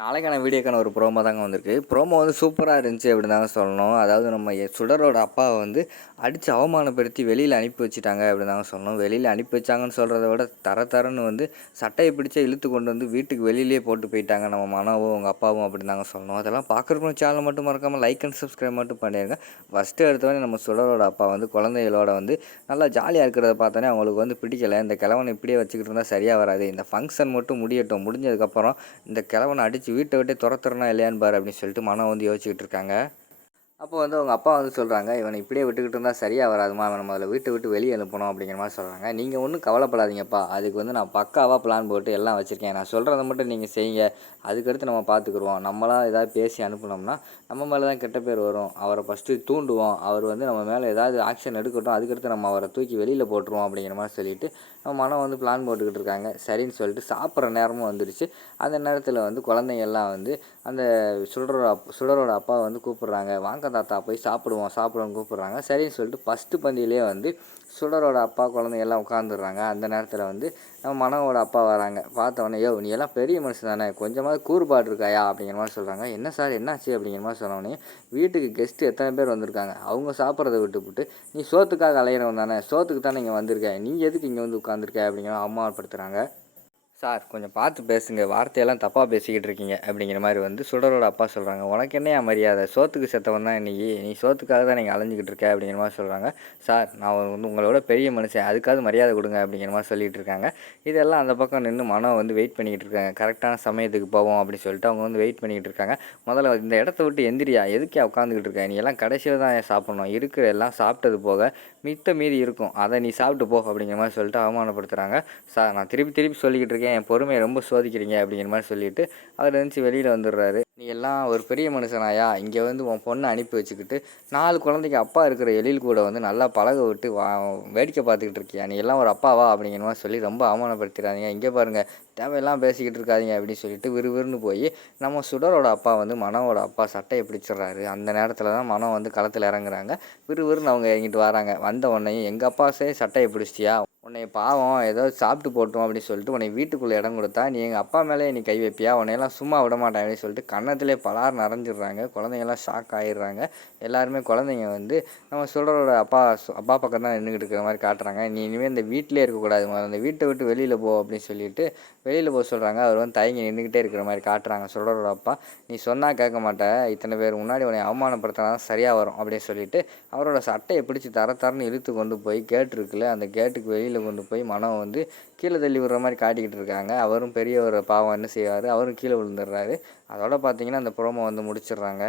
நாளைக்கான வீடியோக்கான ஒரு ப்ரோமோ தாங்க வந்திருக்கு. ப்ரோமோ வந்து சூப்பராக இருந்துச்சு அப்படின்னு தாங்க சொல்லணும். அதாவது நம்ம சுடரோட அப்பாவை வந்து அடித்து அவமானப்படுத்தி வெளியில் அனுப்பி வச்சுட்டாங்க அப்படின்னு தாங்க சொல்லணும். வெளியில் அனுப்பி வச்சாங்கன்னு சொல்கிறத விட தரன்னு வந்து சட்டையை பிடிச்சே இழுத்து கொண்டு வந்து வீட்டுக்கு வெளியிலேயே போட்டு போயிட்டாங்க நம்ம மனவும் உங்கள் அப்பாவும் அப்படின்னு தாங்க சொல்லணும். அதெல்லாம் பார்க்குறப்ப சேனல் மட்டும் மறக்காமல் லைக் அண்ட் சப்ஸ்கிரைப் மட்டும் பண்ணிடுங்க. ஃபஸ்ட்டு எடுத்தவொடனே நம்ம சுடரோட அப்பா வந்து குழந்தைகளோட வந்து நல்லா ஜாலியாக இருக்கிறத பார்த்தோன்னே அவங்களுக்கு வந்து பிடிக்கலை. இந்த கிழவனை இப்படியே வச்சுக்கிட்டு இருந்தால் சரியாக வராது. இந்த ஃபங்க்ஷன் மட்டும் முடியட்டும். முடிஞ்சதுக்கப்புறம் இந்த கிழவனை அடித்து வீட்டை விட்டே துரத்துறனா இல்லையான்னு பாரு அப்படின்னு சொல்லிட்டு மனம் வந்து யோசிச்சுக்கிட்டு இருக்காங்க. அப்போ வந்து அவங்க அப்பா வந்து சொல்கிறாங்க, இவனை இப்படியே விட்டுக்கிட்டு இருந்தால் சரியாக வராதுமா, அவனை முதல்ல வீட்டை விட்டு வெளியே அனுப்பணும் அப்படிங்கிற மாதிரி சொல்கிறாங்க. நீங்கள் ஒன்றும் கவலைப்படாதீங்கப்பா, அதுக்கு வந்து நான் பக்காவாக பிளான் போட்டு எல்லாம் வச்சுருக்கேன். நான் சொல்கிறத மட்டும் நீங்கள் செய்யுங்க, அதுக்கடுத்து நம்ம பார்த்துக்குருவோம். நம்மளாம் ஏதாவது பேசி அனுப்புனோம்னா நம்ம மேலே தான் கெட்ட பேர் வரும். அவரை ஃபஸ்ட்டு தூண்டுவோம், அவர் வந்து நம்ம மேலே ஏதாவது ஆக்ஷன் எடுக்கட்டும், அதுக்கடுத்து நம்ம அவரை தூக்கி வெளியில் போட்டுருவோம் அப்படிங்கிற மாதிரி சொல்லிவிட்டு நம்ம மனம் வந்து பிளான் போட்டுக்கிட்டு இருக்காங்க. சரின்னு சொல்லிட்டு சாப்பிட்ற நேரமும் வந்துடுச்சு. அந்த நேரத்தில் வந்து குழந்தைங்கள்லாம் வந்து அந்த சுடரோட அப்பா வந்து கூப்பிட்றாங்க, வாங்க தாத்தா போய் சாப்பிடுவோன்னு கூப்பிட்றாங்க. சரின்னு சொல்லிட்டு ஃபஸ்ட்டு பந்தியிலே வந்து சுடரோட அப்பா குழந்தைங்க எல்லாம் உட்காந்துடுறாங்க. அந்த நேரத்தில் வந்து நம்ம மனோவோட அப்பா வராங்க. பார்த்தவொடனே, யோ நீ எல்லாம் பெரிய மனுஷன் தானே, கொஞ்சமாவது கூறுபாடு இருக்காயா அப்படிங்கிற மாதிரி சொல்கிறாங்க. என்ன சார் என்னாச்சு அப்படிங்கிற மாதிரி சொன்னோடனே, வீட்டுக்கு கெஸ்ட்டு எத்தனை பேர் வந்திருக்காங்க, அவங்க சாப்பிட்றத விட்டுவிட்டு நீ சோத்துக்காக அலையிறவன் தானே, சோத்துக்கு தானே இங்கே வந்திருக்க, நீ எதுக்கு இங்கே வந்து உட்காந்துருக்க அப்படிங்கிற அவமானப்படுத்துகிறாங்க. சார் கொஞ்சம் பார்த்து பேசுங்க, வார்த்தையெல்லாம் தப்பாக பேசிக்கிட்டு இருக்கீங்க அப்படிங்கிற மாதிரி வந்து சுடரோட அப்பா சொல்கிறாங்க. உனக்கு என்னையா மரியாதை, சோத்துக்கு செத்தவன் தான் நீ சோத்துக்காக தான் நீங்கள் அலைஞ்சிக்கிட்டு இருக்க அப்படிங்கிற மாதிரி சொல்கிறாங்க. சார் நான் வந்து உங்களோட பெரிய மனுஷன், அதுக்காவது மரியாதை கொடுங்க அப்படிங்கிற மாதிரி சொல்லிகிட்டு இருக்காங்க. இதெல்லாம் அந்த பக்கம் நின்று மனம் வந்து வெயிட் பண்ணிக்கிட்டு இருக்காங்க. கரெக்டான சமயத்துக்கு போவோம் அப்படின்னு சொல்லிட்டு அவங்க வந்து வெயிட் பண்ணிக்கிட்டு இருக்காங்க. முதல்ல இந்த இடத்த விட்டு எந்திரியா, எதுக்கே உட்காந்துக்கிட்டு இருக்க, நீ எல்லாம் கடைசியில் தான் சாப்பிட்ணும், இருக்கிற எல்லாம் சாப்பிட்டது போக மீதி இருக்கும், அதை நீ சாப்பிட்டு போ அப்படிங்கிற மாதிரி சொல்லிட்டு அவமானப்படுத்துகிறாங்க. சார் நான் திருப்பி சொல்லிக்கிட்டு இருக்கேன், என் பொறுமையை ரொம்ப சோதிக்கிறீங்க அப்படிங்கிற மாதிரி சொல்லிவிட்டு அவர் இருந்துச்சு வெளியில் வந்துடுறாரு. நீ எல்லாம் ஒரு பெரிய மனுஷனாயா, இங்கே வந்து உன் பொண்ணை அனுப்பி வச்சுக்கிட்டு 4 குழந்தைக்கு அப்பா இருக்கிற எழில் கூட வந்து நல்லா பழக விட்டு வேடிக்கை பார்த்துக்கிட்டு இருக்கியா, நீ எல்லாம் ஒரு அப்பாவா அப்படிங்கிற மாதிரி சொல்லி ரொம்ப அவமானப்படுத்திடாதீங்க, இங்கே பாருங்கள் தேவையெல்லாம் பேசிக்கிட்டு இருக்காதீங்க அப்படின்னு சொல்லிட்டு விறுவிறுன்னு போய் நம்ம சுடரோட அப்பா வந்து மனோவோட அப்பா சட்டையை பிடிச்சிடுறாரு. அந்த நேரத்தில் தான் மனம் வந்து களத்தில் இறங்குறாங்க. விறுவிறுன்னு அவங்க இறங்கிட்டு வராங்க. வந்த உடனேயும் எங்கள் அப்பாசே சட்டையை பிடிச்சிட்டியா, உன்னை பாவம் ஏதோ சாப்பிட்டு போட்டோம் அப்படின்னு சொல்லிட்டு உன்னை வீட்டுக்குள்ளே இடம் கொடுத்தா நீ எங்கள் அப்பா மேலே நீ கை வைப்பியா, உன்னையெல்லாம் சும்மா விட மாட்டேன் அப்படின்னு சொல்லிட்டு கன்னத்திலே பலார் நிறைஞ்சிடுறாங்க. குழந்தைங்கள்லாம் ஷாக் ஆகிடுறாங்க. எல்லாருமே குழந்தைங்க வந்து நம்ம சுடரோட அப்பா பக்கம் தான் நின்றுக்கிட்டு இருக்கிற மாதிரி காட்டுறாங்க. நீ இனிமேல் இந்த வீட்டிலே இருக்கக்கூடாது, அந்த வீட்டை விட்டு வெளியில் போ அப்படின்னு சொல்லிட்டு வெளியில் போக சொல்கிறாங்க. அவர் வந்து தயங்கி நின்றுக்கிட்டே இருக்கிற மாதிரி காட்டுறாங்க சுடரோட அப்பா. நீ சொன்னால் கேட்க மாட்டேன், இத்தனை பேர் முன்னாடி உன்னை அவமானப்படுத்தினா தான் சரியாக வரும் அப்படின்னு சொல்லிட்டு அவரோட சட்டையை பிடிச்சி தரன்னு இழுத்து கொண்டு போய் கேட் இருக்குல்ல, அந்த கேட்டுக்கு வெளியில் கொண்டு போய் மனம் வந்து கீழே தள்ளி விடுற மாதிரி காட்டிக்கிட்டு இருக்காங்க. அவரும் பெரிய ஒரு பாவம் என்ன செய்வார், அவரும் கீழே விழுந்துடுறாரு. அதோட பார்த்தீங்கன்னா அந்த ப்ரோமோ வந்து முடிச்சிடுறாங்க.